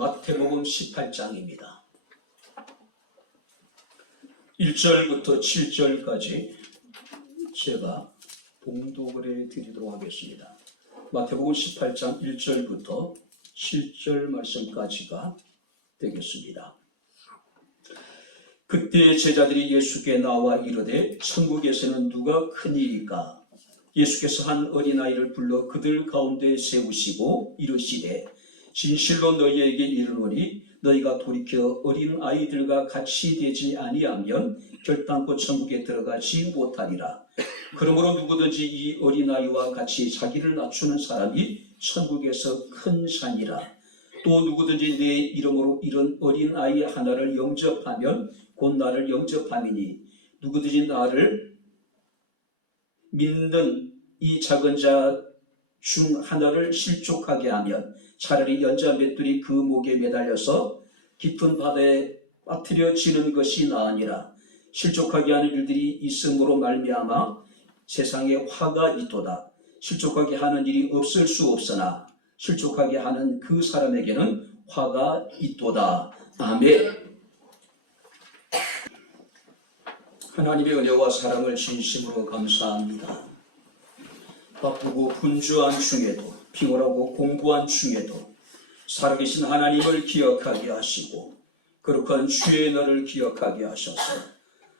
마태복음 18장입니다. 1절부터 7절까지 제가 봉독을 해드리도록 하겠습니다. 마태복음 18장 1절부터 7절 말씀까지가 되겠습니다. 그때 제자들이 예수께 나와 이르되 천국에서는 누가 크니이까? 예수께서 한 어린아이를 불러 그들 가운데 세우시고 이르시되 진실로 너희에게 이르노니 너희가 돌이켜 어린아이들과 같이 되지 아니하면 결단코 천국에 들어가지 못하리라. 그러므로 누구든지 이 어린아이와 같이 자기를 낮추는 사람이 천국에서 큰 산이라. 또 누구든지 내 이름으로 이런 어린아이 하나를 영접하면 곧 나를 영접함이니 누구든지 나를 믿는 이 작은 자 중 하나를 실족하게 하면 차라리 연자 맷돌이 그 목에 매달려서 깊은 바다에 빠뜨려지는 것이 나으니라. 실족하게 하는 일들이 있음으로 말미암아 세상에 화가 있도다. 실족하게 하는 일이 없을 수 없으나 실족하게 하는 그 사람에게는 화가 있도다. 아멘. 하나님의 은혜와 사랑을 진심으로 감사합니다. 바쁘고 분주한 중에도, 피곤하고 공부한 중에도 살아계신 하나님을 기억하게 하시고 거룩한 주의 날을 기억하게 하셔서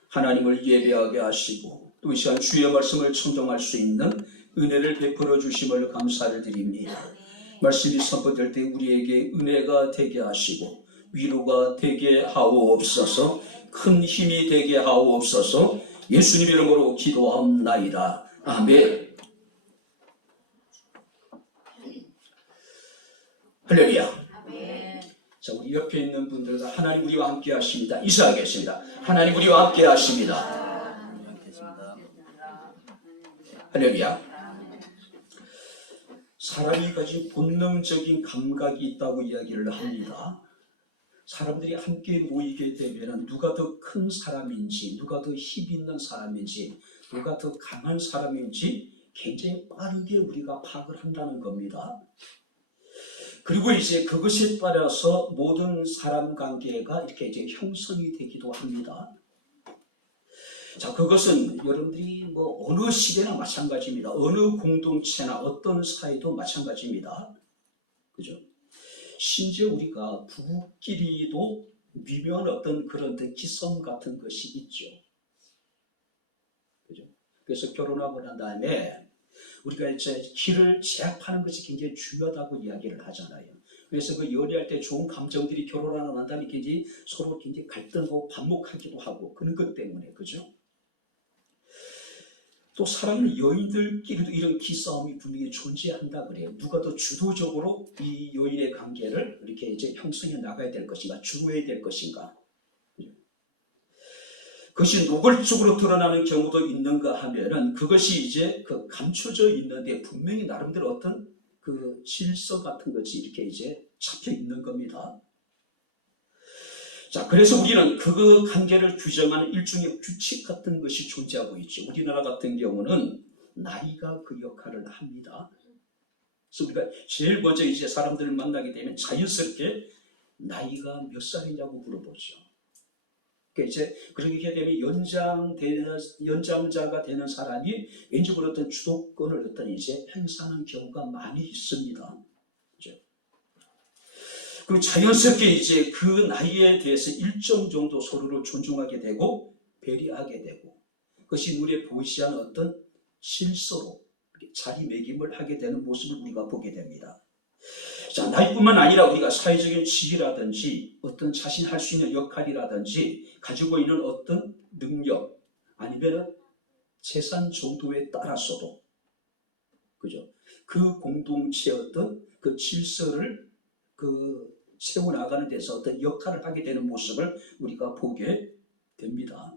하나님을 예배하게 하시고 또 이 시간 주의 말씀을 청정할 수 있는 은혜를 베풀어 주심을 감사를 드립니다. 말씀이 선포될 때 우리에게 은혜가 되게 하시고 위로가 되게 하옵소서, 큰 힘이 되게 하옵소서. 예수님 이름으로 기도합나이다. 아멘. 할렐루야. 자, 우리 옆에 있는 분들과 하나님 우리와 함께 하십니다. 인사하겠습니다. 하나님 우리와 함께 하십니다. 할렐루야. 사람이 가진 본능적인 감각이 있다고 이야기를 합니다. 사람들이 함께 모이게 되면 누가 더 큰 사람인지, 누가 더 힘 있는 사람인지, 누가 더 강한 사람인지 굉장히 빠르게 우리가 파악을 한다는 겁니다. 그리고 이제 그것에 따라서 모든 사람 관계가 이렇게 이제 형성이 되기도 합니다. 자, 그것은 여러분들이 뭐 어느 시대나 마찬가지입니다. 어느 공동체나 어떤 사회도 마찬가지입니다. 그죠? 심지어 우리가 부부끼리도 미묘한 어떤 그런 기성 같은 것이 있죠. 그죠? 그래서 결혼하고 난 다음에 우리가 이제 길을 제압하는 것이 굉장히 중요하다고 이야기를 하잖아요. 그래서 그 연애할 때 좋은 감정들이 결혼하고 난 다음에 굉장히 서로 굉장히 갈등하고 반목하기도 하고 그런 것 때문에, 그죠? 또 사랑하는 여인들끼리도 이런 기싸움이 분명히 존재한다 그래요. 누가 더 주도적으로 이 여인의 관계를 이렇게 이제 형성해 나가야 될 것인가, 주도해야 될 것인가. 그것이 노골적으로 드러나는 경우도 있는가 하면은 그것이 이제 그 감춰져 있는데 분명히 나름대로 어떤 그 질서 같은 것이 이렇게 이제 잡혀 있는 겁니다. 자, 그래서 우리는 그 관계를 규정하는 일종의 규칙 같은 것이 존재하고 있죠. 우리나라 같은 경우는 나이가 그 역할을 합니다. 그래서 우리가 제일 먼저 이제 사람들을 만나게 되면 자연스럽게 나이가 몇 살이냐고 물어보죠. 그러니까 이제 그렇게 되면 연장자가 되는 사람이 왠지 그런 어떤 주도권을 어떤 이제 행사하는 경우가 많이 있습니다. 그죠? 그리고 자연스럽게 이제 그 나이에 대해서 일정 정도 서로를 존중하게 되고 배려하게 되고 그것이 눈에 보이지 않는 어떤 실서로 자리매김을 하게 되는 모습을 우리가 보게 됩니다. 자, 나이뿐만 아니라 우리가 사회적인 지위라든지 어떤 자신이 할 수 있는 역할이라든지 가지고 있는 어떤 능력 아니면 재산 정도에 따라서도 그죠? 그 공동체의 어떤 그 질서를 세워나가는 데서 어떤 역할을 하게 되는 모습을 우리가 보게 됩니다.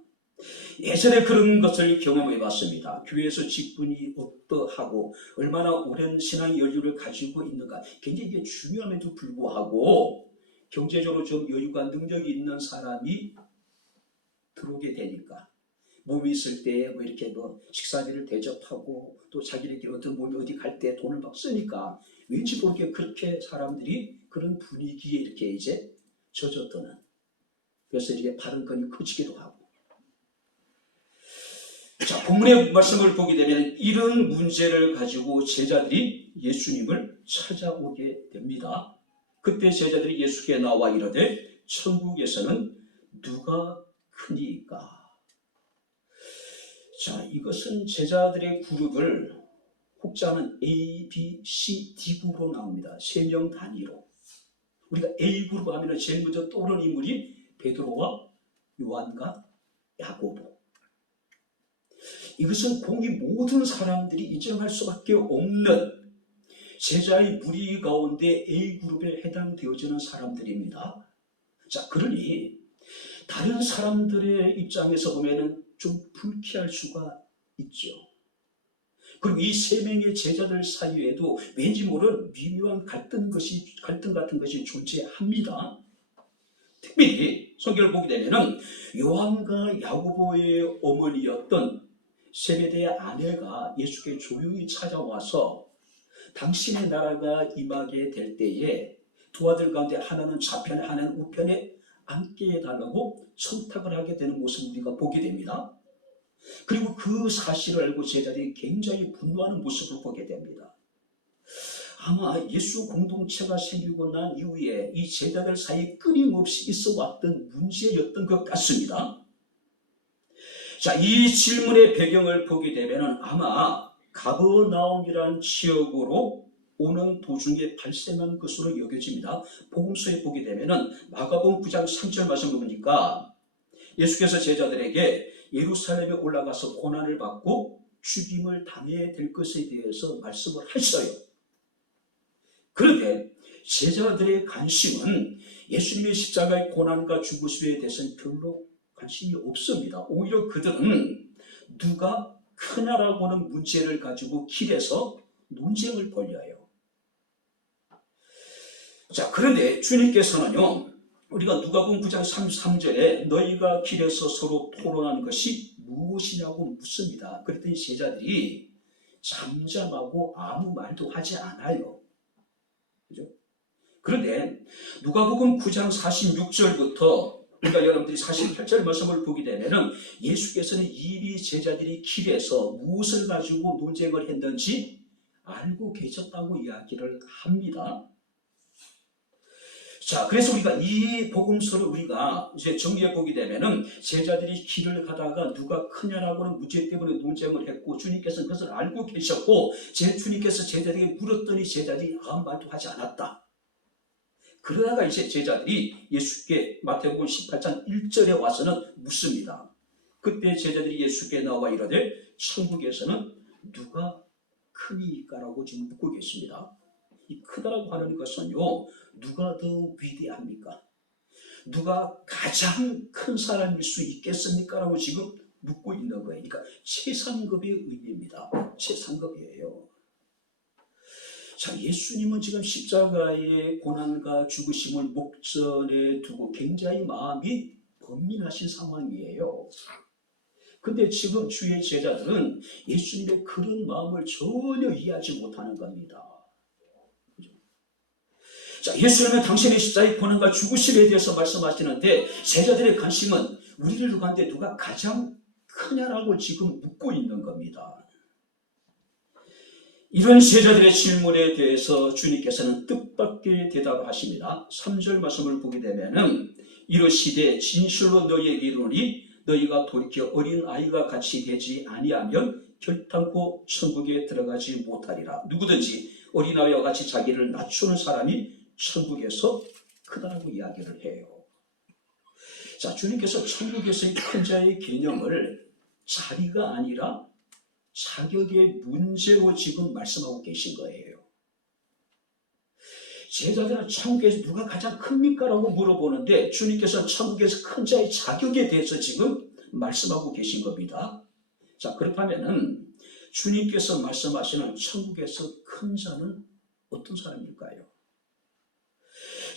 예전에 그런 것을 경험해 봤습니다. 교회에서 직분이 어떠하고 얼마나 오랜 신앙 여유를 가지고 있는가 굉장히 이게 중요함에도 불구하고 경제적으로 좀 여유가 능력이 있는 사람이 들어오게 되니까 몸이 있을 때 뭐 이렇게 뭐 식사비를 대접하고 또 자기네끼리 어떤 몸이 어디 갈 때 돈을 막 쓰니까 왠지 모르게 그렇게 사람들이 그런 분위기에 이렇게 이제 젖어드는, 그래서 이렇게 발언권이 커지기도 하고. 자, 본문의 말씀을 보게 되면 이런 문제를 가지고 제자들이 예수님을 찾아오게 됩니다. 그때 제자들이 예수께 나와 이르되 천국에서는 누가 크니까? 자, 이것은 제자들의 그룹을 혹자는 A, B, C, D 그룹으로 나옵니다. 3명 단위로. 우리가 A 그룹 하면 제일 먼저 떠오르는 인물이 베드로와 요한과 야고보. 이것은 공히 모든 사람들이 인정할 수밖에 없는 제자의 무리 가운데 A 그룹에 해당되어지는 사람들입니다. 자, 그러니 다른 사람들의 입장에서 보면은 좀 불쾌할 수가 있죠. 그리고 이 3명의 제자들 사이에도 왠지 모르는 미묘한 갈등 같은 것이 존재합니다. 특별히 성경을 보게 되면은 요한과 야고보의 어머니였던 세베대의 아내가 예수께 조용히 찾아와서 당신의 나라가 임하게 될 때에 두 아들 가운데 하나는 좌편에 하나는 우편에 앉게 해달라고 청탁을 하게 되는 모습을 우리가 보게 됩니다. 그리고 그 사실을 알고 제자들이 굉장히 분노하는 모습을 보게 됩니다. 아마 예수 공동체가 생기고 난 이후에 이 제자들 사이에 끊임없이 있어 왔던 문제였던 것 같습니다. 자, 이 질문의 배경을 보게 되면 아마 가버나움이라는 지역으로 오는 도중에 발생한 것으로 여겨집니다. 복음서에 보게 되면 마가복음 9장 3절 말씀을 보니까 예수께서 제자들에게 예루살렘에 올라가서 고난을 받고 죽임을 당해야 될 것에 대해서 말씀을 하셔요. 그런데 제자들의 관심은 예수님의 십자가의 고난과 죽으심에 대해서는 별로 관심이 없습니다. 오히려 그들은 누가 크냐라고 하는 문제를 가지고 길에서 논쟁을 벌여요. 자, 그런데 주님께서는요, 우리가 누가복음 9장 33절에 너희가 길에서 서로 토론하는 것이 무엇이냐고 묻습니다. 그랬더니 제자들이 잠잠하고 아무 말도 하지 않아요. 그죠? 그런데 누가복음 9장 46절부터 우리가 여러분들이 48절 말씀을 보게 되면 예수께서는 이미 제자들이 길에서 무엇을 가지고 논쟁을 했는지 알고 계셨다고 이야기를 합니다. 자, 그래서 우리가 이 복음서를 우리가 이제 정리해 보게 되면은 제자들이 길을 가다가 누가 크냐라고는 문제 때문에 논쟁을 했고 주님께서는 그것을 알고 계셨고 주님께서 제자들에게 물었더니 제자들이 아무 말도 하지 않았다. 그러다가 이제 제자들이 예수께 마태복음 18장 1절에 와서는 묻습니다. 그때 제자들이 예수께 나와 이르되 천국에서는 누가 크니까라고 지금 묻고 계십니다. 이 크다라고 하는 것은요, 누가 더 위대합니까? 누가 가장 큰 사람일 수 있겠습니까? 라고 지금 묻고 있는 거예요. 그러니까 최상급의 의미입니다. 최상급이에요. 자, 예수님은 지금 십자가의 고난과 죽으심을 목전에 두고 굉장히 마음이 번민하신 상황이에요. 근데 지금 주의 제자들은 예수님의 그런 마음을 전혀 이해하지 못하는 겁니다. 자, 예수님은 당신의 십자가의 고난과 죽으심에 대해서 말씀하시는데 제자들의 관심은 우리들 가운데 누가 가장 크냐라고 지금 묻고 있는 겁니다. 이런 제자들의 질문에 대해서 주님께서는 뜻밖의 대답을 하십니다. 3절 말씀을 보게 되면 이르시되 진실로 너희에게 이르노니 너희가 돌이켜 어린 아이가 같이 되지 아니하면 결단코 천국에 들어가지 못하리라. 누구든지 어린아이와 같이 자기를 낮추는 사람이 천국에서 크다라고 이야기를 해요. 자, 주님께서 천국에서의 큰 자의 개념을 자리가 아니라 자격의 문제로 지금 말씀하고 계신 거예요. 제자들은 천국에서 누가 가장 큽니까? 라고 물어보는데 주님께서 천국에서 큰 자의 자격에 대해서 지금 말씀하고 계신 겁니다. 자, 그렇다면 주님께서 말씀하시는 천국에서 큰 자는 어떤 사람일까요?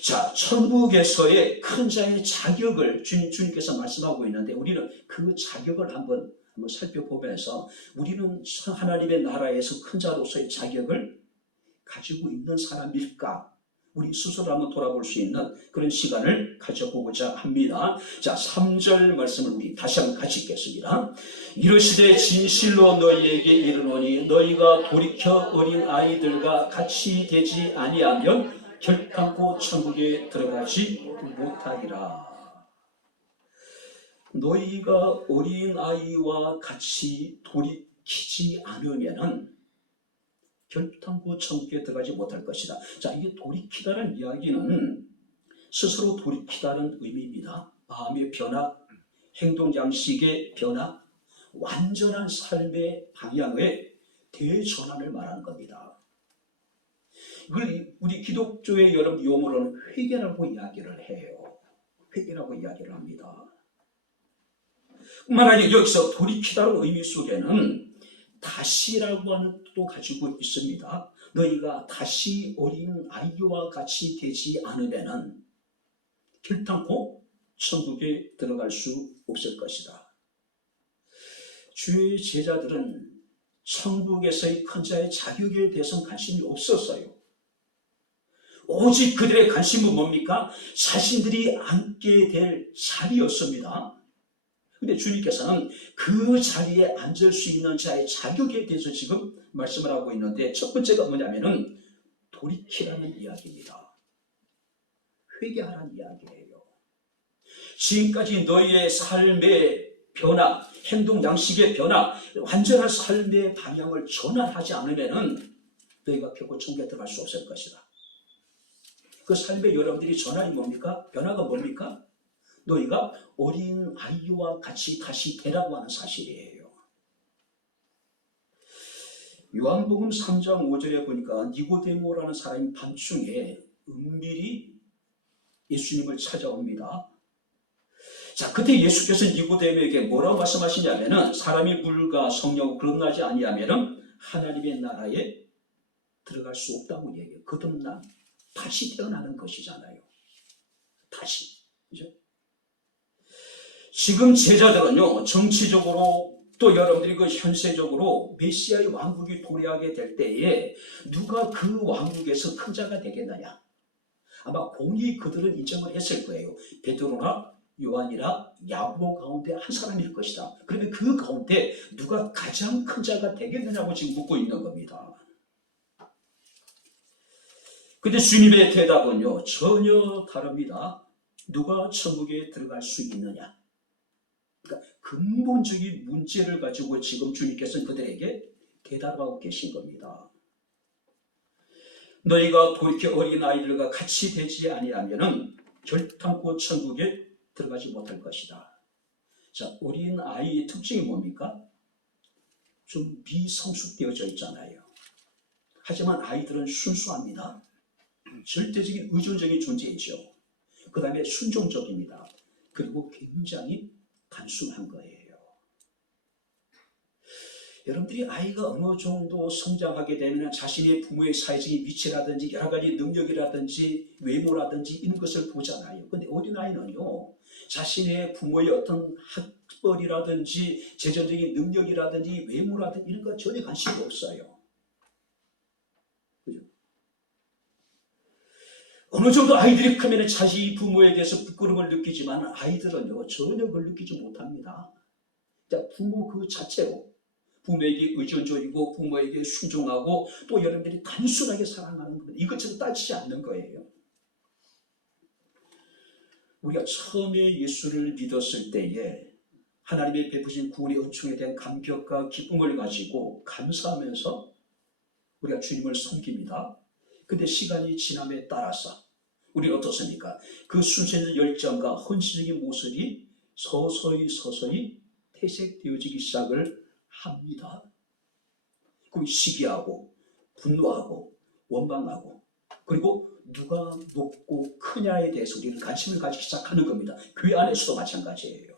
자, 천국에서의 큰 자의 자격을 주님께서 말씀하고 있는데 우리는 그 자격을 한번 살펴보면서 우리는 하나님의 나라에서 큰 자로서의 자격을 가지고 있는 사람일까? 우리 스스로 한번 돌아볼 수 있는 그런 시간을 가져보고자 합니다. 자, 3절 말씀을 우리 다시 한번 같이 읽겠습니다. 이르시되 진실로 너희에게 이르노니 너희가 돌이켜 어린 아이들과 같이 되지 아니하면 결단코 천국에 들어가지 못하리라. 너희가 어린 아이와 같이 돌이키지 않으면은 결단코 천국에 들어가지 못할 것이다. 자, 이게 돌이키다는 이야기는 스스로 돌이키다는 의미입니다. 마음의 변화, 행동 양식의 변화, 완전한 삶의 방향의 대전환을 말하는 겁니다. 이걸 우리 기독교의 여러분 용어로는 회개라고 이야기를 해요. 회개라고 이야기를 합니다. 뿐만 아니라 여기서 돌이키다는 의미 속에는 다시라고 하는 뜻도 가지고 있습니다. 너희가 다시 어린 아이와 같이 되지 않으면 결단코 천국에 들어갈 수 없을 것이다. 주의 제자들은 천국에서의 큰 자의 자격에 대해서는 관심이 없었어요. 오직 그들의 관심은 뭡니까? 자신들이 앉게 될 자리였습니다. 근데 주님께서는 그 자리에 앉을 수 있는 자의 자격에 대해서 지금 말씀을 하고 있는데, 첫 번째가 뭐냐면은 돌이키라는 이야기입니다. 회개하라는 이야기예요. 지금까지 너희의 삶의 변화, 행동 양식의 변화, 완전한 삶의 방향을 전환하지 않으면은 너희가 결코 천국에 들어갈 수 없을 것이다. 그 삶의 여러분들이 전환이 뭡니까? 변화가 뭡니까? 너희가 어린 아이와 같이 다시 되라고 하는 사실이에요. 요한복음 3장 5절에 보니까 니고데모라는 사람이 밤중에 은밀히 예수님을 찾아옵니다. 자, 그때 예수께서 니고데모에게 뭐라고 말씀하시냐면은 사람이 물과 성령으로 거듭나지 아니하면은 하나님의 나라에 들어갈 수 없다고 얘기해요. 거듭남, 다시 태어나는 것이잖아요. 다시, 그죠? 지금 제자들은요, 정치적으로 또 여러분들이 그 현세적으로 메시아의 왕국이 도래하게 될 때에 누가 그 왕국에서 큰 자가 되겠느냐? 아마 공히 그들은 인정을 했을 거예요. 베드로나 요한이나 야고보 가운데 한 사람일 것이다. 그러면 그 가운데 누가 가장 큰 자가 되겠느냐고 지금 묻고 있는 겁니다. 근데 주님의 대답은요, 전혀 다릅니다. 누가 천국에 들어갈 수 있느냐? 그러니까 근본적인 문제를 가지고 지금 주님께서는 그들에게 대답하고 계신 겁니다. 너희가 돌이켜 어린 아이들과 같이 되지 아니하면은 결단코 천국에 들어가지 못할 것이다. 자, 어린 아이의 특징이 뭡니까? 좀 미성숙되어져 있잖아요. 하지만 아이들은 순수합니다. 절대적인 의존적인 존재이죠. 그 다음에 순종적입니다. 그리고 굉장히 단순한 거예요. 여러분들이 아이가 어느 정도 성장하게 되면 자신의 부모의 사회적인 위치라든지 여러 가지 능력이라든지 외모라든지 이런 것을 보잖아요. 근데 어린아이는요, 자신의 부모의 어떤 학벌이라든지 재정적인 능력이라든지 외모라든지 이런 거 전혀 관심이 없어요. 그죠? 어느 정도 아이들이 크면 자기 부모에 대해서 부끄러움을 느끼지만 아이들은요, 전혀 그걸 느끼지 못합니다. 부모 그 자체로 부모에게 의존적이고 부모에게 순종하고 또 여러분들이 단순하게 사랑하는 겁니다. 이것저것 따지지 않는 거예요. 우리가 처음에 예수를 믿었을 때에 하나님의 베푸신 구원의 은총에 대한 감격과 기쁨을 가지고 감사하면서 우리가 주님을 섬깁니다. 근데 시간이 지남에 따라서 우리는 어떻습니까? 그 순수한 열정과 헌신적인 모습이 서서히 퇴색되어지기 시작을 합니다. 그리고 시기하고 분노하고 원망하고 그리고 누가 높고 크냐에 대해서 우리는 관심을 가지기 시작하는 겁니다. 교회 안에서도 마찬가지예요.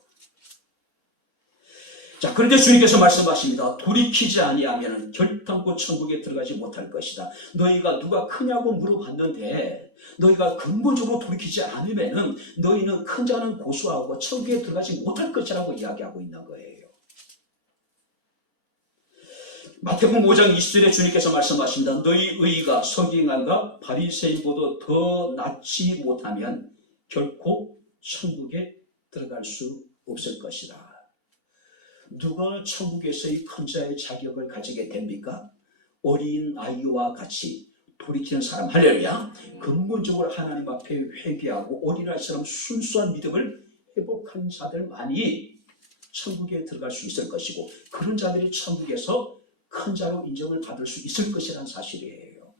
자, 그런데 주님께서 말씀하십니다. 돌이키지 아니하면 결단코 천국에 들어가지 못할 것이다. 너희가 누가 크냐고 물어봤는데 너희가 근본적으로 돌이키지 않으면 너희는 큰 자는 고소하고 천국에 들어가지 못할 것이라고 이야기하고 있는 거예요. 마태복음 5장 20절에 주님께서 말씀하십니다. 너희 의가 서기관과 바리새인보다 더 낫지 못하면 결코 천국에 들어갈 수 없을 것이다. 누가 천국에서의 큰 자의 자격을 가지게 됩니까? 어린 아이와 같이 돌이키는 사람, 할렐루야. 근본적으로 하나님 앞에 회개하고 어린아이처럼 순수한 믿음을 회복한 자들만이 천국에 들어갈 수 있을 것이고, 그런 자들이 천국에서 큰 자로 인정을 받을 수 있을 것이라는 사실이에요.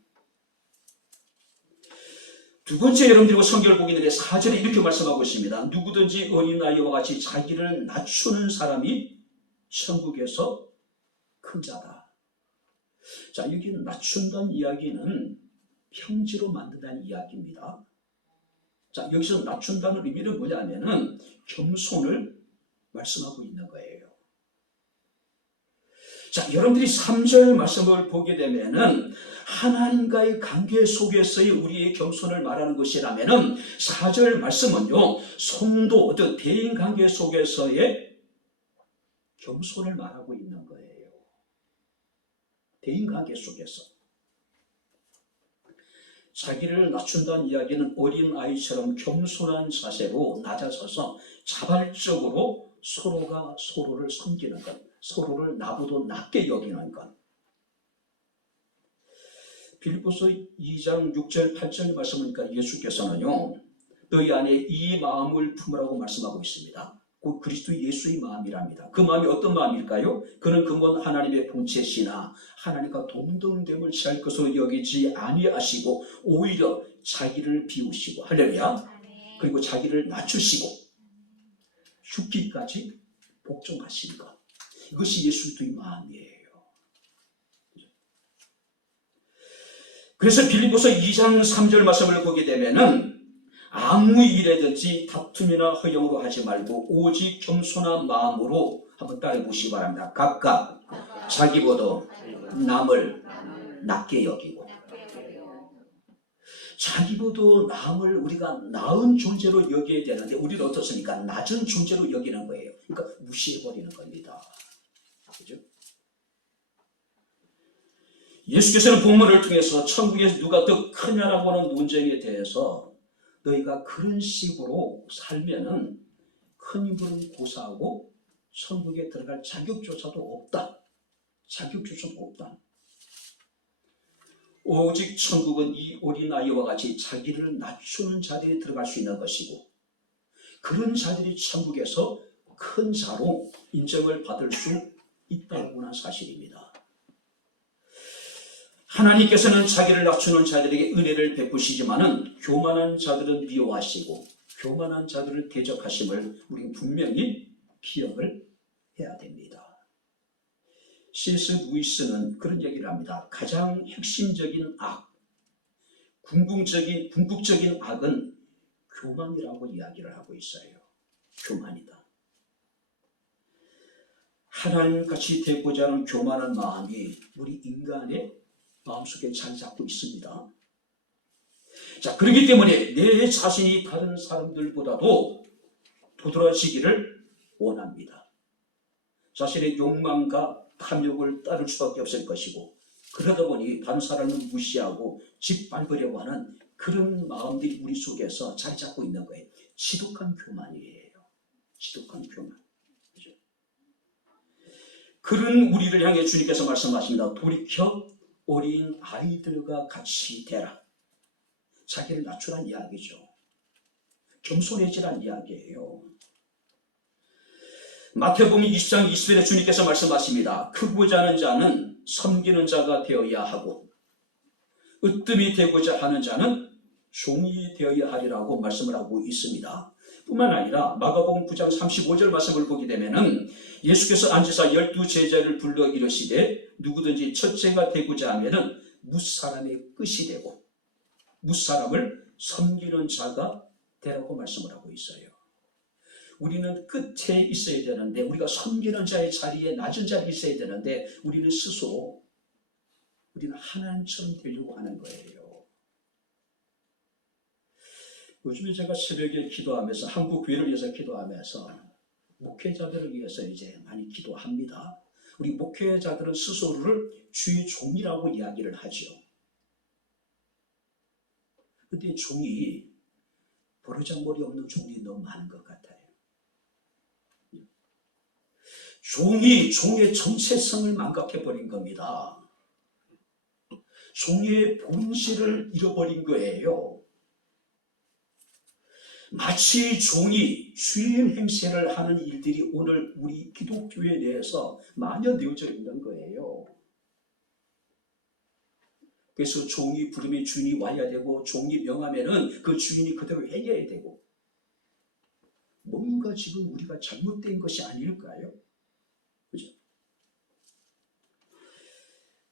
두 번째, 여러분들과 성경을 보게 되는데 4절에 이렇게 말씀하고 있습니다. 누구든지 어린아이와 같이 자기를 낮추는 사람이 천국에서 큰 자다. 자, 여기 낮춘다는 이야기는 평지로 만든다는 이야기입니다. 자, 여기서 낮춘다는 의미는 뭐냐면은 겸손을 말씀하고 있는 거예요. 자, 여러분들이 3절 말씀을 보게 되면은 하나님과의 관계 속에서의 우리의 겸손을 말하는 것이라면은 4절 말씀은요, 성도, 어떤 대인 관계 속에서의 겸손을 말하고 있는 거예요. 대인 관계 속에서. 자기를 낮춘다는 이야기는 어린아이처럼 겸손한 자세로 낮아서서 자발적으로 서로가 서로를 섬기는 것, 서로를 나보다 낮게 여기는 것. 빌립보서 2장 6절 8절 말씀하니까 예수께서는요, 너희 안에 이 마음을 품으라고 말씀하고 있습니다. 곧 그리스도 예수의 마음이랍니다. 그 마음이 어떤 마음일까요? 그는 근본 하나님의 본체시나 하나님과 동등됨을 취할 것으로 여기지 아니하시고 오히려 자기를 비우시고, 할렐루야, 그리고 자기를 낮추시고 죽기까지 복종하신 것. 이것이 예수의 마음이에요. 그래서 빌립보서 2장 3절 말씀을 보게 되면은 아무 일에든지 다툼이나 허영으로 하지 말고 오직 겸손한 마음으로 한번 따라해 보시기 바랍니다. 각각 자기보다 남을 낮게 여기고, 자기보다 남을 우리가 나은 존재로 여겨야 되는데 우리는 어떻습니까? 낮은 존재로 여기는 거예요. 그러니까 무시해버리는 겁니다. 그죠? 예수께서는 본문을 통해서 천국에서 누가 더 크냐라고 하는 논쟁에 대해서 너희가 그런 식으로 살면은 큰 인물은 고사하고 천국에 들어갈 자격조차도 없다. 자격조차도 없다. 오직 천국은 이 어린아이와 같이 자기를 낮추는 자들이 들어갈 수 있는 것이고, 그런 자들이 천국에서 큰 자로 인정을 받을 수 있다고 하는 사실입니다. 하나님께서는 자기를 낮추는 자들에게 은혜를 베푸시지만은 교만한 자들은 미워하시고 교만한 자들을 대적하심을 우리는 분명히 기억을 해야 됩니다. C.S. 루이스는 그런 얘기를 합니다. 가장 핵심적인 악, 궁극적인 악은 교만이라고 이야기를 하고 있어요. 교만이다. 하나님같이 되고자 하는 교만한 마음이 우리 인간의 마음속에 자리 잡고 있습니다. 자, 그렇기 때문에 내 자신이 다른 사람들보다도 도드라지기를 원합니다. 자신의 욕망과 탐욕을 따를 수밖에 없을 것이고, 그러다 보니 다른 사람을 무시하고 짓밟으려고 하는 그런 마음들이 우리 속에서 자리 잡고 있는 거예요. 지독한 교만이에요. 지독한 교만. 그죠? 그런 우리를 향해 주님께서 말씀하십니다. 돌이켜 어린 아이들과 같이 되라. 자기를 낮추란 이야기죠. 겸손해지란 이야기예요. 마태복음 20장 20절에 주님께서 말씀하십니다. 크고자 하는 자는 섬기는 자가 되어야 하고 으뜸이 되고자 하는 자는 종이 되어야 하리라고 말씀을 하고 있습니다. 뿐만 아니라 마가복음 9장 35절 말씀을 보게 되면은 예수께서 앉으사 12제자를 불러 이르시되 누구든지 첫째가 되고자 하면은 무사람의 끝이 되고 무사람을 섬기는 자가 되라고 말씀을 하고 있어요. 우리는 끝에 있어야 되는데, 우리가 섬기는 자의 자리에 낮은 자리에 있어야 되는데 우리는 스스로 우리는 하나님처럼 되려고 하는 거예요. 요즘에 제가 새벽에 기도하면서 한국 교회를 위해서 기도하면서 목회자들을 위해서 이제 많이 기도합니다. 우리 목회자들은 스스로를 주의 종이라고 이야기를 하죠. 근데 종이 버르장머리 없는 종이 너무 많은 것 같아요. 종이 종의 정체성을 망각해버린 겁니다. 종의 본질을 잃어버린 거예요. 마치 종이 주인 행세를 하는 일들이 오늘 우리 기독교회 내에서 만연되어져 있는 거예요. 그래서 종이 부르면 주인이 와야 되고, 종이 명하면은 그 주인이 그대로 해야 되고, 뭔가 지금 우리가 잘못된 것이 아닐까요? 그죠?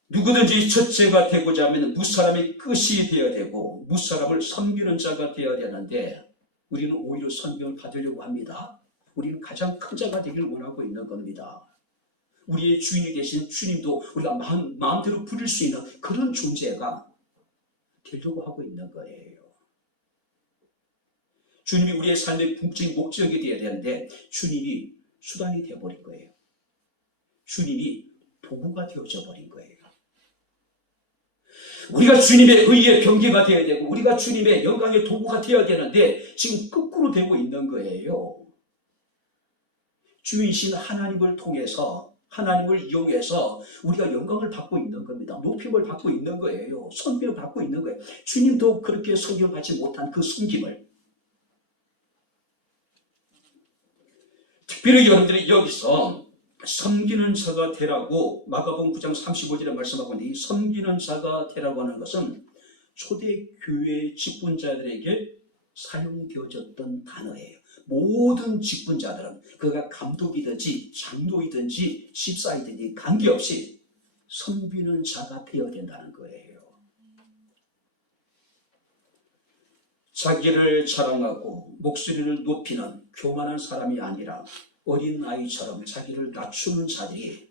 누구든지 첫째가 되고자 하면 무사람의 끝이 되어야 되고, 무사람을 섬기는 자가 되어야 되는데, 우리는 오히려 섬김을 받으려고 합니다. 우리는 가장 큰 자가 되기를 원하고 있는 겁니다. 우리의 주인이 되신 주님도 우리가 마음대로 부릴 수 있는 그런 존재가 되려고 하고 있는 거예요. 주님이 우리의 삶의 궁극적인 목적이 되어야 되는데 주님이 수단이 되어버린 거예요. 주님이 도구가 되어져 버린 거예요. 우리가 주님의 의의 병기가 되어야 되고, 우리가 주님의 영광의 도구가 되어야 되는데 지금 거꾸로 되고 있는 거예요. 주이신 하나님을 통해서, 하나님을 이용해서 우리가 영광을 받고 있는 겁니다. 높임을 받고 있는 거예요. 섬김을 받고 있는 거예요. 주님도 그렇게 섬김을 받지 못한 그 섬김을, 특별히 여러분들이 여기서 섬기는 자가 되라고 마가복음 9장 35절에 말씀하고 있는데, 이 섬기는 자가 되라고 하는 것은 초대교회 직분자들에게 사용되어졌던 단어예요. 모든 직분자들은 그가 감독이든지 장로이든지 집사이든지 관계없이 섬기는 자가 되어야 된다는 거예요. 자기를 자랑하고 목소리를 높이는 교만한 사람이 아니라 어린 아이처럼 자기를 낮추는 자들이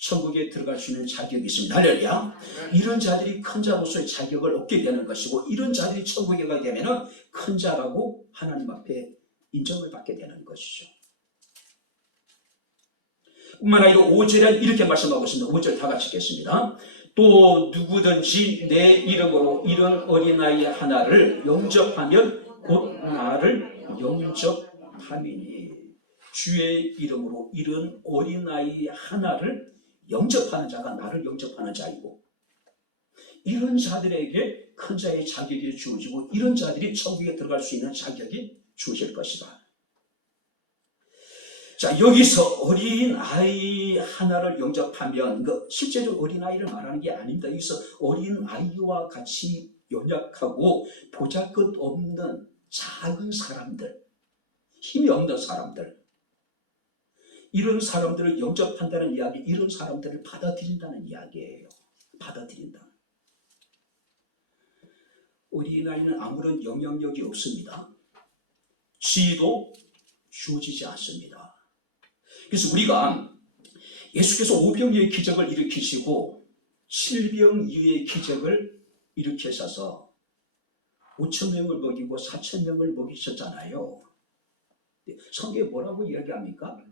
천국에 들어갈 수 있는 자격이 있습니다. 할렐루야. 이런 자들이 큰 자로서의 자격을 얻게 되는 것이고, 이런 자들이 천국에 가게 되면 큰 자라고 하나님 앞에 인정을 받게 되는 것이죠. 뿐만 아니라 5절에 이렇게 말씀하고 있습니다. 5절 다 같이 읽겠습니다. 또 누구든지 내 이름으로 이런 어린아이 하나를 영접하면 곧 나를 영접함이니. 주의 이름으로 이런 어린아이 하나를 영접하는 자가 나를 영접하는 자이고, 이런 자들에게 큰 자의 자격이 주어지고, 이런 자들이 천국에 들어갈 수 있는 자격이 주어질 것이다. 자, 여기서 어린아이 하나를 영접하면, 실제로 어린아이를 말하는 게 아닙니다. 여기서 어린아이와 같이 연약하고 보잘것없는 작은 사람들, 힘이 없는 사람들, 이런 사람들을 영접한다는 이야기, 이런 사람들을 받아들인다는 이야기예요. 받아들인다. 어린아이는 아무런 영향력이 없습니다. 지위도 주어지지 않습니다. 그래서 우리가 예수께서 오병이의 기적을 일으키시고 7병이의 기적을 일으키셔서 5,000명을 먹이고 4,000명을 먹이셨잖아요. 성경에 뭐라고 이야기합니까?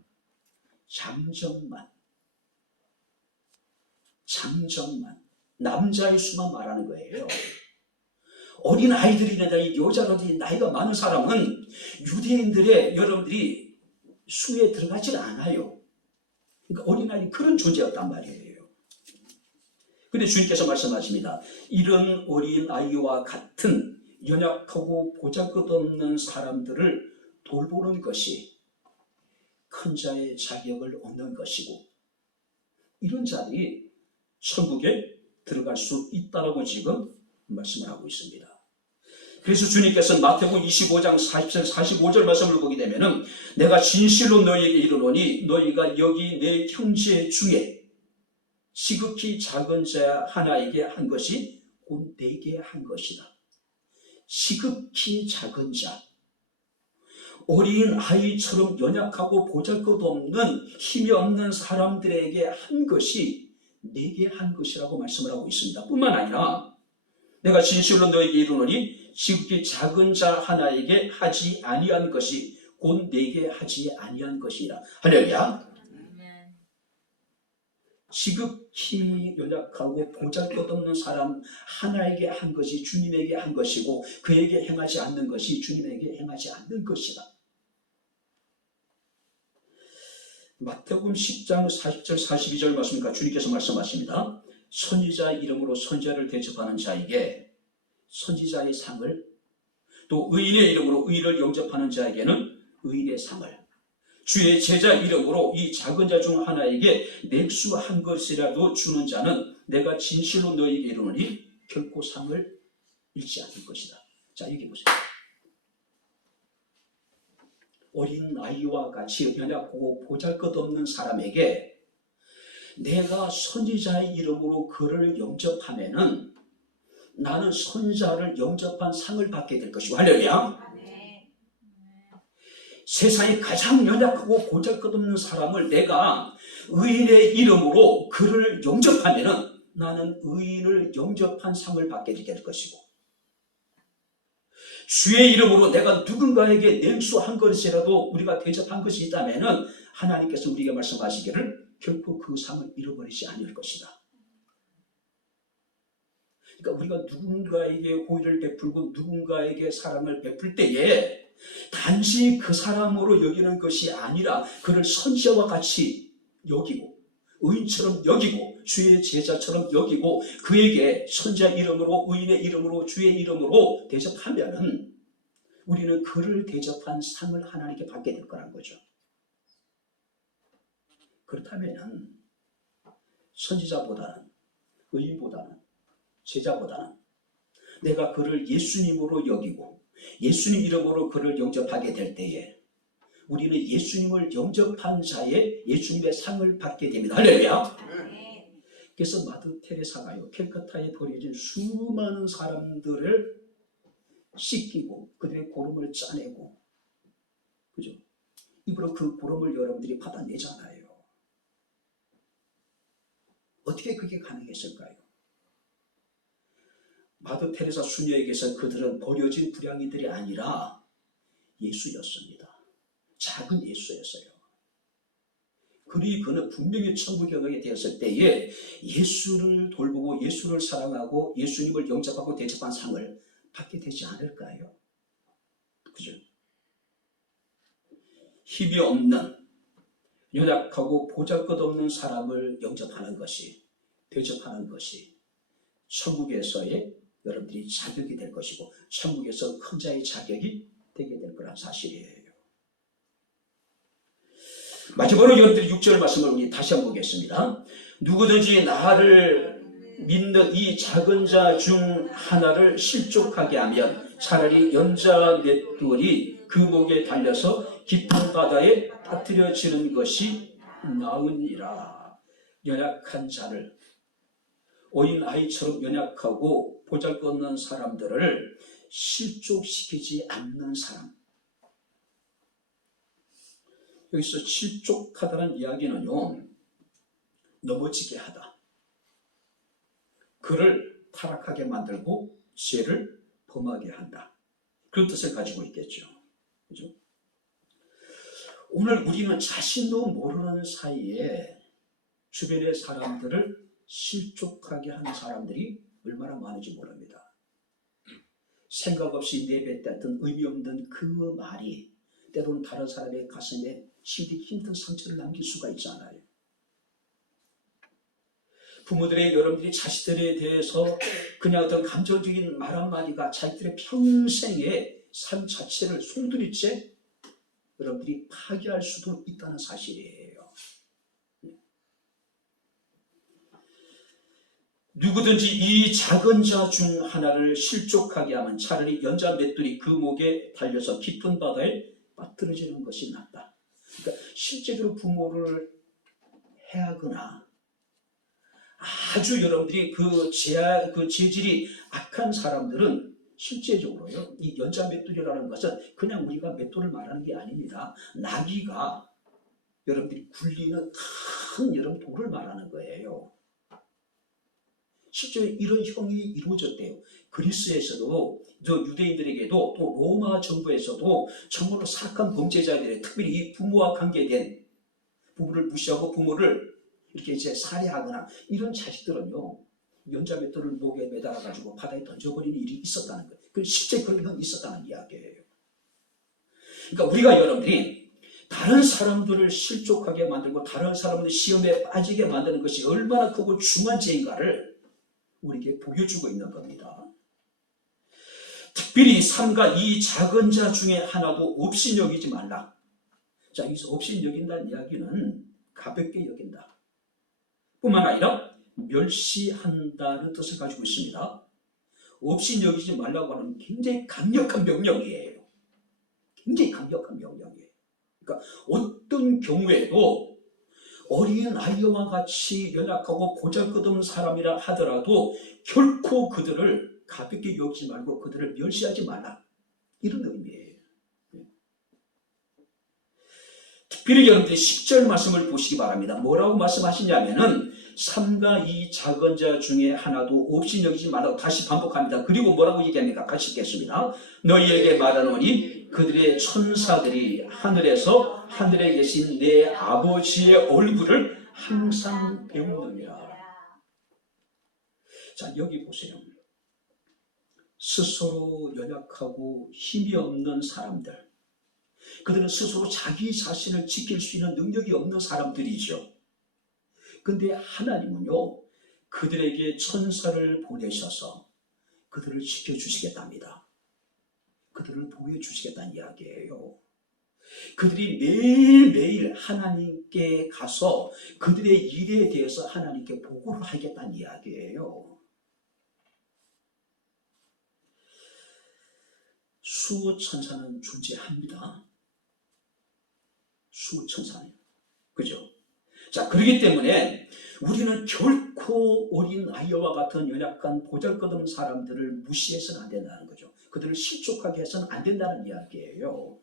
장정만, 남자의 수만 말하는 거예요. 어린 아이들이나 여자라든지 나이가 많은 사람은 유대인들의 여러분들이 수에 들어가질 않아요. 그러니까 어린아이는 그런 존재였단 말이에요. 그런데 주님께서 말씀하십니다. 이런 어린아이와 같은 연약하고 보잘것없는 사람들을 돌보는 것이 큰 자의 자격을 얻는 것이고, 이런 자들이 천국에 들어갈 수 있다라고 지금 말씀을 하고 있습니다. 그래서 주님께서 마태복음 25장 45절 말씀을 보게 되면은, 내가 진실로 너희에게 이르노니 너희가 여기 내 형제 중에 지극히 작은 자 하나에게 한 것이 곧 내게 한 것이다. 지극히 작은 자, 어린 아이처럼 연약하고 보잘것없는 힘이 없는 사람들에게 한 것이 내게 한 것이라고 말씀을 하고 있습니다. 뿐만 아니라 내가 진실로 너에게 이르노니 지극히 작은 자 하나에게 하지 아니한 것이 곧 내게 하지 아니한 것이라. 할렐루야. 지극히 연약하고 보잘것없는 사람 하나에게 한 것이 주님에게 한 것이고 그에게 행하지 않는 것이 주님에게 행하지 않는 것이다. 마태복음 10장 40절 42절 말씀이니까 주님께서 말씀하십니다. 선지자 이름으로 선지자를 대접하는 자에게 선지자의 상을, 또 의인의 이름으로 의를 영접하는 자에게는 의인의 상을, 주의 제자 이름으로 이 작은 자 중 하나에게 맥주 한 것이라도 주는 자는 내가 진실로 너희에게 이르노니 결코 상을 잃지 않을 것이다. 자, 여기 보세요. 어린 아이와 같이 연약하고 보잘것없는 사람에게 내가 선지자의 이름으로 그를 영접하면은 나는 선지자를 영접한 상을 받게 될 것이고, 할렐루야. 세상에 가장 연약하고 보잘것없는 사람을 내가 의인의 이름으로 그를 영접하면은 나는 의인을 영접한 상을 받게 될 것이고, 주의 이름으로 내가 누군가에게 냉수 한 그릇이라도 우리가 대접한 것이 있다면은 하나님께서 우리에게 말씀하시기를 결코 그 상을 잃어버리지 않을 것이다. 그러니까 우리가 누군가에게 호의를 베풀고 누군가에게 사랑을 베풀 때에 단지 그 사람으로 여기는 것이 아니라 그를 선지자와 같이 여기고 의인처럼 여기고 주의 제자처럼 여기고 그에게 선지자 이름으로 의인의 이름으로 주의 이름으로 대접하면은 우리는 그를 대접한 상을 하나님께 받게 될 거란 거죠. 그렇다면은 선지자보다는 의인보다는 제자보다는 내가 그를 예수님으로 여기고 예수님 이름으로 그를 영접하게 될 때에 우리는 예수님을 영접한 자의 예수님의 상을 받게 됩니다. 할렐루야. 그래서 마더 테레사가요, 캘커타에 버려진 수많은 사람들을 씻기고 그들의 고름을 짜내고, 그죠? 입으로 그 고름을 여러분들이 받아내잖아요. 어떻게 그게 가능했을까요? 마더 테레사 수녀에게서 그들은 버려진 불량이들이 아니라 예수였습니다. 작은 예수였어요. 그리 그는 분명히 천국 경험이 되었을 때에 예수를 돌보고 예수를 사랑하고 예수님을 영접하고 대접한 상을 받게 되지 않을까요? 그죠? 힘이 없는 연약하고 보잘것없는 사람을 영접하는 것이, 대접하는 것이 천국에서의 여러분들이 자격이 될 것이고 천국에서 큰 자의 자격이 되게 될 거란 사실이에요. 마지막으로 여러분들이 6절 말씀을 우리 다시 한번 보겠습니다. 누구든지 나를 믿는 이 작은 자 중 하나를 실족하게 하면 차라리 연자 맷돌이 그 목에 달려서 깊은 바다에 빠뜨려지는 것이 나으니라. 연약한 자를, 어린 아이처럼 연약하고 보잘것없는 사람들을 실족시키지 않는 사람. 여기서 실족하다는 이야기는요, 넘어지게 하다, 그를 타락하게 만들고 죄를 범하게 한다, 그런 뜻을 가지고 있겠죠. 그죠? 오늘 우리는 자신도 모르는 사이에 주변의 사람들을 실족하게 하는 사람들이 얼마나 많은지 모릅니다. 생각 없이 내뱉었던 의미 없는 그 말이 때로는 다른 사람의 가슴에 심히 힘든 상처를 남길 수가 있잖아요. 부모들의 여러분들이 자식들에 대해서 그냥 어떤 감정적인 말 한마디가 자기들의 평생의 삶 자체를 송두리째 여러분들이 파괴할 수도 있다는 사실이에요. 누구든지 이 작은 자 중 하나를 실족하게 하면 차라리 연자 맷돌이 그 목에 달려서 깊은 바다에 빠뜨려지는 것이 낫다. 그러니까 실제로 부모를 해하거나 아주 여러분들이 그 재질이 악한 사람들은 실제적으로요, 이 연자 맷돌이라는 것은 그냥 우리가 맷돌을 말하는 게 아닙니다. 나귀가 여러분들이 굴리는 큰 여러분 돌을 말하는 거예요. 실제로 이런 형이 이루어졌대요. 그리스에서도, 유대인들에게도, 또 로마 정부에서도 정말로 사악한 범죄자들의, 특별히 이 부모와 관계된, 부부를 무시하고 부모를 이렇게 이제 살해하거나 이런 자식들은요, 연자맷돌을 목에 매달아가지고 바다에 던져버리는 일이 있었다는 거예요. 그 실제 그런 형이 있었다는 이야기예요. 그러니까 우리가 여러분들이 다른 사람들을 실족하게 만들고 다른 사람들 시험에 빠지게 만드는 것이 얼마나 크고 중한 죄인가를 우리에게 보여주고 있는 겁니다. 특별히 삼가 이 작은 자 중에 하나도 없이 여기지 말라. 자, 여기서 없이 여긴다는 이야기는 가볍게 여긴다 뿐만 아니라 멸시한다는 뜻을 가지고 있습니다. 없이 여기지 말라고 하는 굉장히 강력한 명령이에요. 굉장히 강력한 명령이에요. 그러니까 어떤 경우에도 어린 아이와 같이 연약하고 보잘것없는 사람이라 하더라도 결코 그들을 가볍게 여기지 말고 그들을 멸시하지 말라. 이런 의미예요. 특별히 여러분들이 10절 말씀을 보시기 바랍니다. 뭐라고 말씀하시냐면은 삼가 이 작은 자 중에 하나도 없이 여기지 말라고 다시 반복합니다. 그리고 뭐라고 얘기합니까? 같이 읽겠습니다. 너희에게 말하노니 그들의 천사들이 하늘에서 하늘에 계신 내 아버지의 얼굴을 항상 배우느니라. 자, 여기 보세요. 스스로 연약하고 힘이 없는 사람들, 그들은 스스로 자기 자신을 지킬 수 있는 능력이 없는 사람들이죠. 근데 하나님은요, 그들에게 천사를 보내셔서 그들을 지켜주시겠답니다. 그들을 보호해주시겠다는 이야기예요. 그들이 매일매일 하나님께 가서 그들의 일에 대해서 하나님께 보고를 하겠다는 이야기예요. 수호천사는 존재합니다. 수호천사는. 그죠? 자, 그렇기 때문에 우리는 결코 어린 아이와 같은 연약한 보잘것없는 사람들을 무시해서는 안 된다는 거죠. 그들을 실족하게 해서는 안 된다는 이야기예요.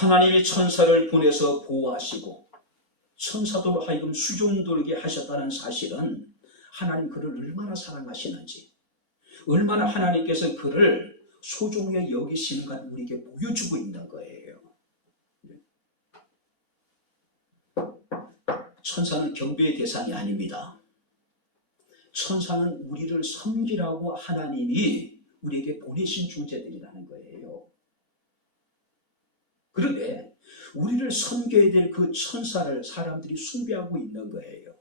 하나님이 천사를 보내서 보호하시고 천사도 하여금 수종 돌게 하셨다는 사실은 하나님 그를 얼마나 사랑하시는지, 얼마나 하나님께서 그를 소중히 여기시는가 우리에게 보여주고 있는 거예요. 천사는 경배의 대상이 아닙니다. 천사는 우리를 섬기라고 하나님이 우리에게 보내신 존재들이라는 거예요. 그런데 우리를 섬겨야 될 그 천사를 사람들이 숭배하고 있는 거예요.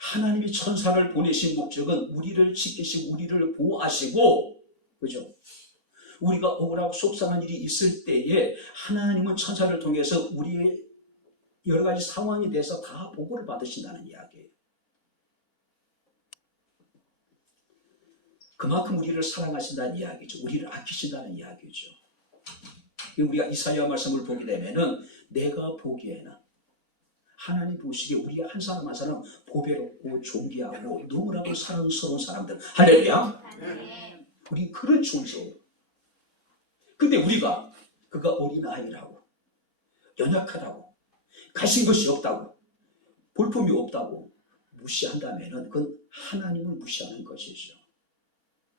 하나님이 천사를 보내신 목적은 우리를 지키시고 우리를 보호하시고, 그죠? 우리가 억울하고 속상한 일이 있을 때에 하나님은 천사를 통해서 우리의 여러 가지 상황에 대해서 다 보고를 받으신다는 이야기예요. 그만큼 우리를 사랑하신다는 이야기죠. 우리를 아끼신다는 이야기죠. 우리가 이사야 말씀을 보게 되면은 내가 보기에는 하나님 보시기에 우리 한 사람 한 사람 보배롭고 존귀하고 너무나도 사랑스러운 사람들. 할렐루야. 우리 그런 존재예요. 근데 우리가 그가 어린아이라고, 연약하다고, 가진 것이 없다고, 볼품이 없다고 무시한다면은 그건 하나님을 무시하는 것이죠.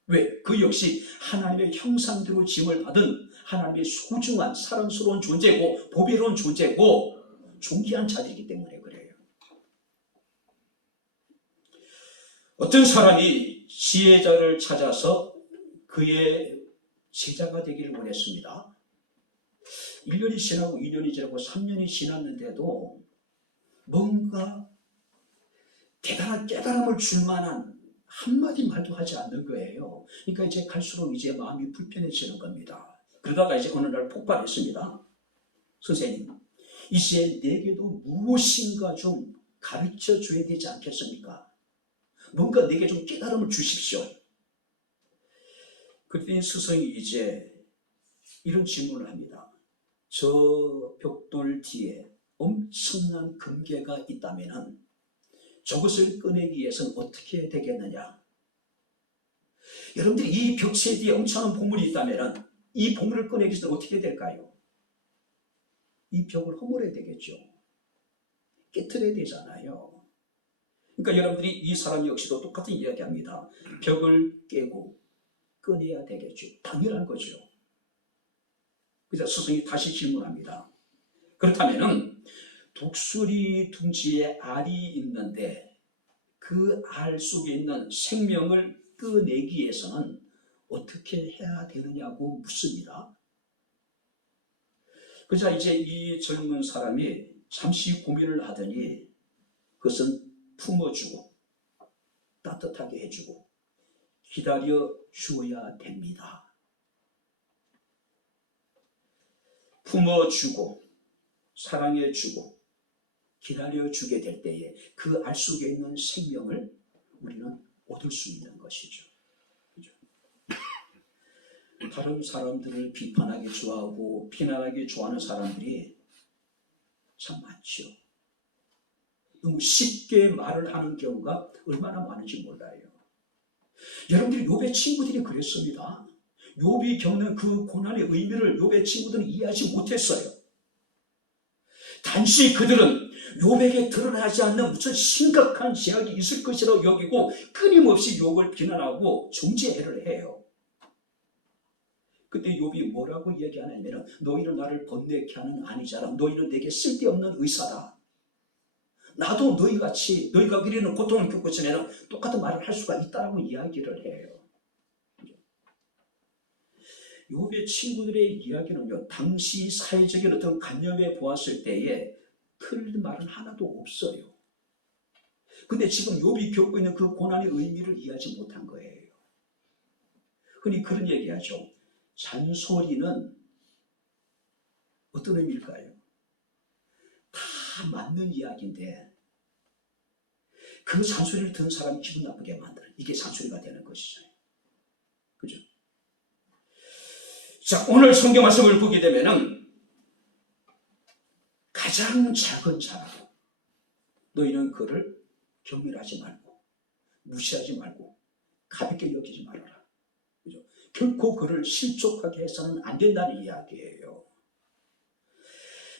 왜? 그 역시 하나님의 형상대로 지음을 받은 하나님의 소중한 사랑스러운 존재고 보배로운 존재고 존귀한 자들이기 때문에 그래요. 어떤 사람이 지혜자를 찾아서 그의 제자가 되기를 원했습니다. 1년이 지나고 2년이 지나고 3년이 지났는데도 뭔가 대단한 깨달음을 줄 만한 한마디 말도 하지 않는 거예요. 그러니까 이제 갈수록 이제 마음이 불편해지는 겁니다. 그러다가 이제 어느 날 폭발했습니다. 선생님, 이제 내게도 무엇인가 좀 가르쳐 줘야 되지 않겠습니까? 뭔가 내게 좀 깨달음을 주십시오. 그랬더니 스승이 이제 이런 질문을 합니다. 저 벽돌 뒤에 엄청난 금괴가 있다면 저것을 꺼내기 위해서는 어떻게 되겠느냐? 여러분들이 이 벽체 뒤에 엄청난 보물이 있다면 이 보물을 꺼내기 위해서 어떻게 될까요? 이 벽을 허물어야 되겠죠. 깨트려야 되잖아요. 그러니까 여러분들이 이 사람 역시도 똑같은 이야기합니다. 벽을 깨고 꺼내야 되겠죠. 당연한 거죠. 그래서 스승이 다시 질문합니다. 그렇다면은 독수리 둥지에 알이 있는데 그 알 속에 있는 생명을 떼내기 위해서는 어떻게 해야 되느냐고 묻습니다. 그자 이제 이 젊은 사람이 잠시 고민을 하더니 그것은 품어주고 따뜻하게 해주고 기다려 주어야 됩니다. 품어주고 사랑해주고 기다려주게 될 때에 그 알 속에 있는 생명을 우리는 얻을 수 있는 것이죠. 그죠? 다른 사람들을 비판하기 좋아하고 비난하기 좋아하는 사람들이 참 많죠. 너무 쉽게 말을 하는 경우가 얼마나 많은지 몰라요. 여러분들이 욥의 친구들이 그랬습니다. 욥이 겪는 그 고난의 의미를 욥의 친구들은 이해하지 못했어요. 단지 그들은 욥에게 드러나지 않는 무슨 심각한 제약이 있을 것이라고 여기고 끊임없이 욥을 비난하고 정죄해를 해요. 그때 욥이 뭐라고 얘기하냐면 너희는 나를 번뇌케 하는 아니자라. 너희는 내게 쓸데없는 의사다. 나도 너희같이 너희가 그리는 고통을 겪고 있으면 똑같은 말을 할 수가 있다라고 이야기를 해요. 욥의 친구들의 이야기는요, 당시 사회적인 어떤 관념에 보았을 때에 틀린 말은 하나도 없어요. 근데 지금 욥이 겪고 있는 그 고난의 의미를 이해하지 못한 거예요. 흔히 그런 얘기하죠. 잔소리는 어떤 의미일까요? 다 맞는 이야기인데 그 잔소리를 듣는 사람이 기분 나쁘게 만드는 이게 잔소리가 되는 것이죠. 그죠? 자, 오늘 성경 말씀을 보게 되면은 가장 작은 자라고 너희는 그를 경멸하지 말고 무시하지 말고 가볍게 여기지 말아라. 그죠? 결코 그를 실족하게 해서는 안 된다는 이야기예요.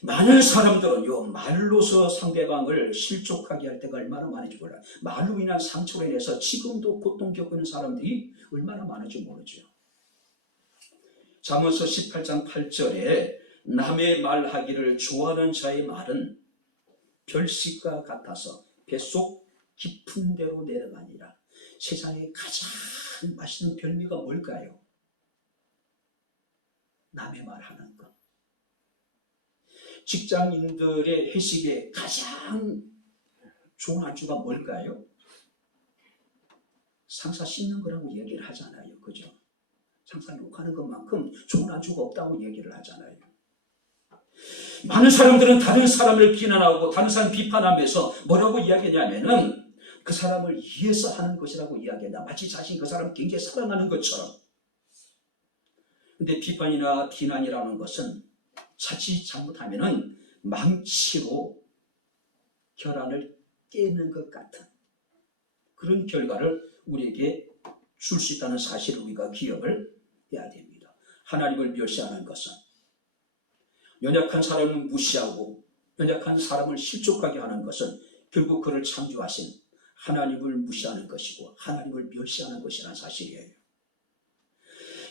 많은 사람들은요, 말로서 상대방을 실족하게 할 때가 얼마나 많은지 몰라요. 말로 인한 상처로 인해서 지금도 고통 겪고 있는 사람들이 얼마나 많은지 모르죠. 잠언서 18장 8절에 남의 말하기를 좋아하는 자의 말은 별식과 같아서 뱃속 깊은 데로 내려가니라. 세상에 가장 맛있는 별미가 뭘까요? 남의 말하는 것. 직장인들의 회식에 가장 좋은 안주가 뭘까요? 상사 씻는 거라고 얘기를 하잖아요. 그죠? 상사 욕하는 것만큼 좋은 안주가 없다고 얘기를 하잖아요. 많은 사람들은 다른 사람을 비난하고 다른 사람 비판하면서 뭐라고 이야기하냐면은 그 사람을 위해서 하는 것이라고 이야기한다. 마치 자신이 그 사람을 굉장히 사랑하는 것처럼. 근데 비판이나 비난이라는 것은 자칫 잘못하면은 망치로 결안을 깨는 것 같은 그런 결과를 우리에게 줄 수 있다는 사실을 우리가 기억을 해야 됩니다. 하나님을 멸시하는 것은 연약한 사람을 무시하고 연약한 사람을 실족하게 하는 것은 결국 그를 창조하신 하나님을 무시하는 것이고 하나님을 멸시하는 것이라는 사실이에요.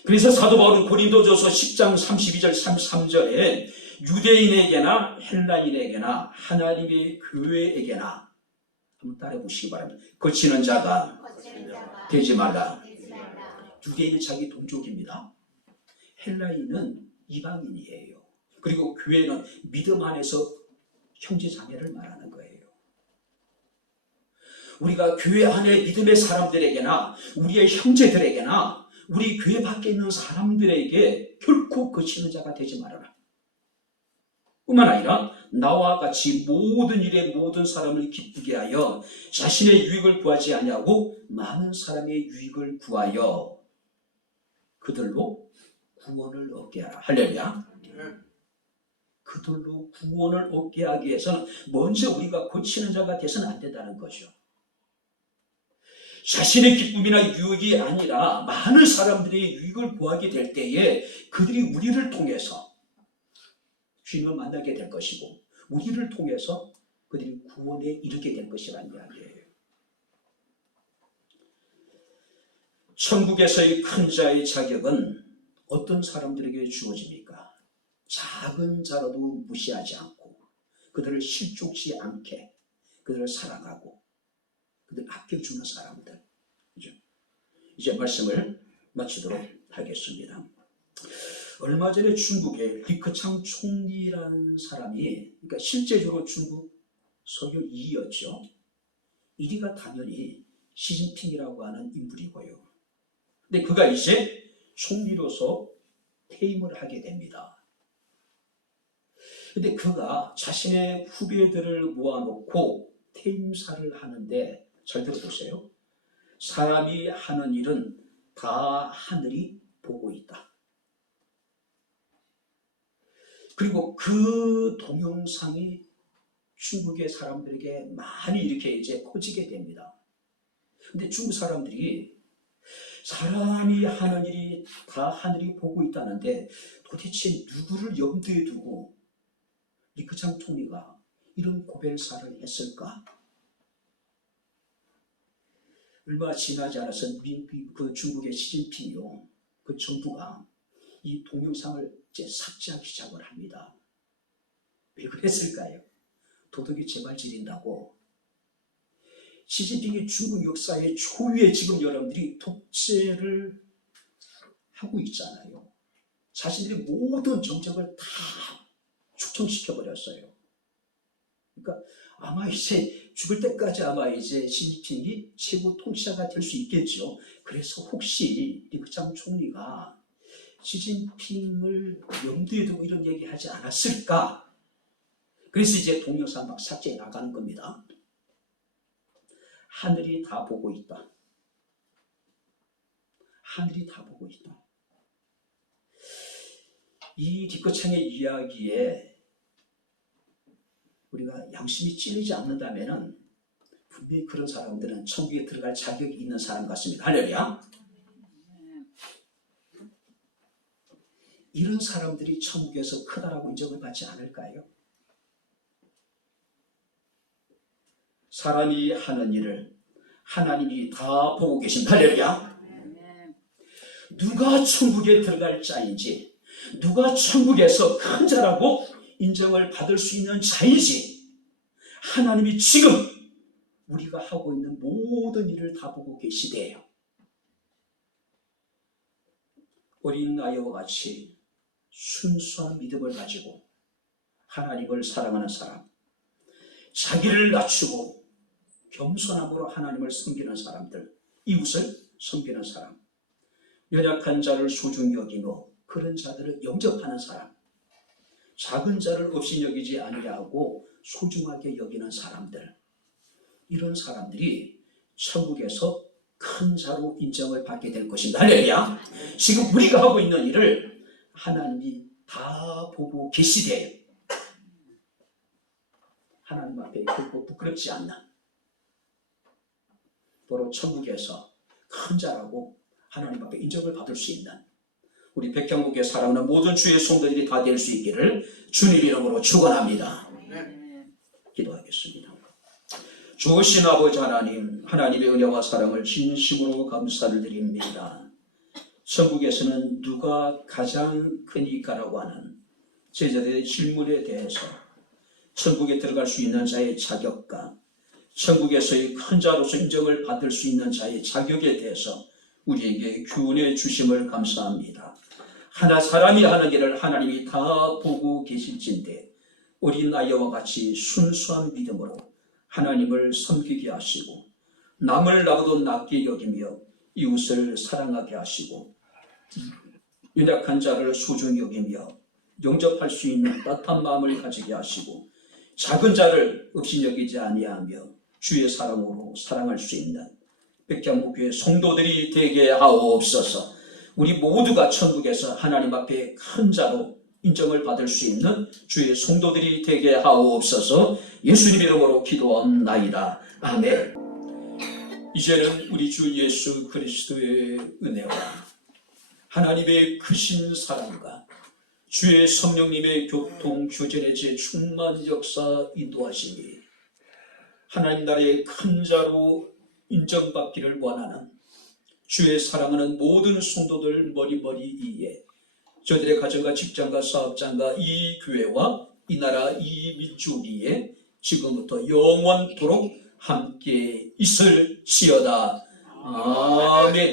그래서 사도 바울은 고린도전서 10장 32절 33절에 유대인에게나 헬라인에게나 하나님의 교회에게나 한번 따라해 보시기 바랍니다. 거치는 자가 되지 말라. 유대인은 자기 동족입니다. 헬라인은 이방인이에요. 그리고 교회는 믿음 안에서 형제자매를 말하는 거예요. 우리가 교회 안에 믿음의 사람들에게나 우리의 형제들에게나 우리 교회 밖에 있는 사람들에게 결코 거치는 자가 되지 말아라. 뿐만 아니라 나와 같이 모든 일에 모든 사람을 기쁘게 하여 자신의 유익을 구하지 아니하고 많은 사람의 유익을 구하여 그들로 구원을 얻게 하라. 할렐루야. 그들로 구원을 얻게 하기 위해서는 먼저 우리가 고치는 자가 돼서는 안 된다는 거죠. 자신의 기쁨이나 유익이 아니라 많은 사람들의 유익을 구하게 될 때에 그들이 우리를 통해서 주님을 만나게 될 것이고 우리를 통해서 그들이 구원에 이르게 될 것이라는 이야기예요. 천국에서의 큰 자의 자격은 어떤 사람들에게 주어집니까? 작은 자라도 무시하지 않고 그들을 실족지 않게 그들을 사랑하고 그들 아껴주는 사람들. 그죠? 이제 말씀을 마치도록 하겠습니다. 얼마 전에 중국의 리커창 총리라는 사람이, 그러니까 실제적으로 중국 서교 2위였죠. 1위가 당연히 시진핑이라고 하는 인물이고요. 근데 그가 이제 총리로서 퇴임을 하게 됩니다. 근데 그가 자신의 후배들을 모아놓고 퇴임사를 하는데, 잘 들어보세요. 사람이 하는 일은 다 하늘이 보고 있다. 그리고 그 동영상이 중국의 사람들에게 많이 이렇게 이제 퍼지게 됩니다. 근데 중국 사람들이 사람이 하는 일이 다 하늘이 보고 있다는데 도대체 누구를 염두에 두고 리커창 총리가 이런 고별사를 했을까? 얼마 지나지 않아서 그 중국의 시진핑이요, 그 정부가 이 동영상을 이제 삭제하기 시작을 합니다. 왜 그랬을까요? 도덕이 재발질인다고. 시진핑이 중국 역사의 초유의 지금 여러분들이 독재를 하고 있잖아요. 자신들의 모든 정책을 다 축청시켜버렸어요. 그러니까 아마 이제 죽을 때까지 아마 이제 시진핑이 최고 통치자가 될 수 있겠죠. 그래서 혹시 리커창 총리가 시진핑을 염두에 두고 이런 얘기 하지 않았을까? 그래서 이제 동영상 막 삭제해 나가는 겁니다. 하늘이 다 보고 있다. 하늘이 다 보고 있다. 이 리커창의 이야기에 우리가 양심이 찔리지 않는다면 분명히 그런 사람들은 천국에 들어갈 자격이 있는 사람 같습니다. 할렐루야. 이런 사람들이 천국에서 크다라고 인정을 받지 않을까요? 사람이 하는 일을 하나님이 다 보고 계신다. 할렐루야. 누가 천국에 들어갈 자인지, 누가 천국에서 큰 자라고 인정을 받을 수 있는 자인지 하나님이 지금 우리가 하고 있는 모든 일을 다 보고 계시대요. 어린 아이와 같이 순수한 믿음을 가지고 하나님을 사랑하는 사람, 자기를 낮추고 겸손함으로 하나님을 섬기는 사람들, 이웃을 섬기는 사람, 연약한 자를 소중히 여기며 그런 자들을 영접하는 사람, 작은 자를 없이 여기지 아니하고 소중하게 여기는 사람들, 이런 사람들이 천국에서 큰 자로 인정을 받게 될 것입니다. 할렐루야. 지금 우리가 하고 있는 일을 하나님이 다 보고 계시대요. 하나님 앞에 결코 부끄럽지 않나. 도로 천국에서 큰 자라고 하나님 앞에 인정을 받을 수 있는 우리 백향국에 살아오는 모든 주의 성도들이 다 될 수 있기를 주님 이름으로 축원합니다. 기도하겠습니다. 좋으신 아버지 하나님, 하나님의 은혜와 사랑을 진심으로 감사를 드립니다. 천국에서는 누가 가장 크니까라고 하는 제자들의 질문에 대해서 천국에 들어갈 수 있는 자의 자격과 천국에서의 큰 자로서 인정을 받을 수 있는 자의 자격에 대해서 우리에게 교훈해 주심을 감사합니다. 하나 사람이 하는 일을 하나님이 다 보고 계실진데 어린 아이와 같이 순수한 믿음으로 하나님을 섬기게 하시고 남을 나보다 낫게 여기며 이웃을 사랑하게 하시고 연약한 자를 소중히 여기며 영접할 수 있는 따뜻한 마음을 가지게 하시고 작은 자를 없이 여기지 아니하며 주의 사랑으로 사랑할 수 있는 백향목교회 성도들이 되게 하옵소서. 우리 모두가 천국에서 하나님 앞에 큰 자로 인정을 받을 수 있는 주의 성도들이 되게 하옵소서. 예수님 이름으로 기도합나이다. 아멘. 이제는 우리 주 예수 그리스도의 은혜와 하나님의 크신 사랑과 주의 성령님의 교통 교제의 제 충만 역사 인도하시니 하나님 나라의 큰 자로 인정받기를 원하는 주의 사랑하는 모든 성도들 머리머리 위에 저들의 가정과 직장과 사업장과 이 교회와 이 나라 이 민족 위에 지금부터 영원토록 함께 있을지어다. 아멘.